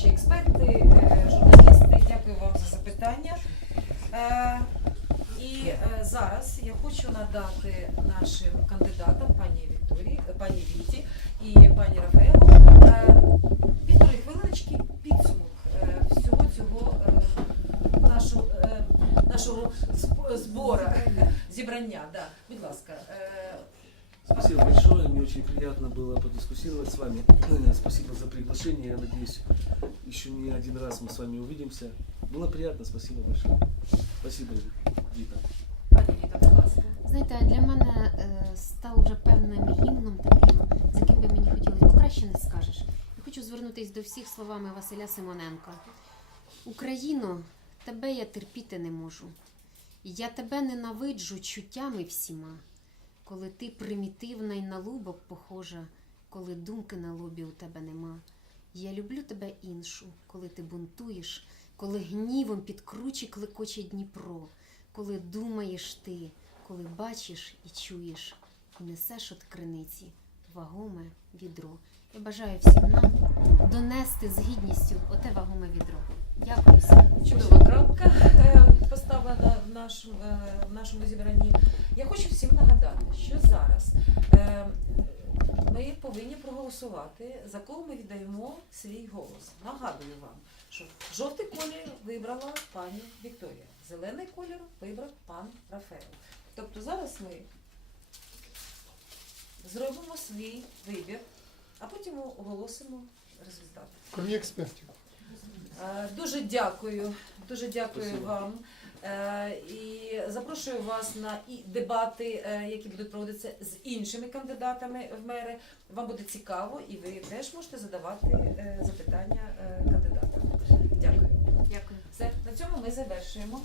наші експерти, е, журналісти. Дякую вам за запитання. Е, І е, зараз я хочу надати нашим кандидатам, пані Вікторії, пані Віті і пані Рафаелу, півтори хвилиночки підсумок всього цього нашого, нашого зб- збора, зібрання. Да. Будь ласка. Спасибо большое, мне очень приятно было подискуссировать с вами. Спасибо за приглашение, я надеюсь, еще не один раз мы с вами увидимся. Было приятно, спасибо большое. Спасибо. Пані Віта, будь ласка. Знаєте, для мене е, став вже певним гімном таким, з яким би мені хотілося, бо краще не скажеш. Я хочу звернутися до всіх словами Василя Симоненка. Україно, тебе я терпіти не можу. Я тебе ненавиджу чуттями всіма, коли ти примітивна й на лубок похожа, коли думки на лобі у тебе нема. Я люблю тебе іншу, коли ти бунтуєш, коли гнівом під кручі клекоче Дніпро, коли думаєш ти, коли бачиш і чуєш, і несеш от криниці вагоме відро. Я бажаю всім нам донести з гідністю оте вагоме відро. Дякую всім. Чудова крапка е, поставлена в нашому, е, в нашому зібранні. Я хочу всім нагадати, що зараз е, ми повинні проголосувати, за кого ми віддаємо свій голос. Нагадую вам, що жовтий колір вибрала пані Вікторія, зелений колір вибрав пан Рафаел. Тобто зараз ми зробимо свій вибір, а потім оголосимо результат. Кроме експертів. Е, Дуже дякую, дуже дякую Спасибо. вам. Е, І запрошую вас на і дебати, е, які будуть проводитися з іншими кандидатами в мери. Вам буде цікаво, і ви теж можете задавати е, запитання кандидатам. Дякую. Дякую. Все, на цьому ми завершуємо.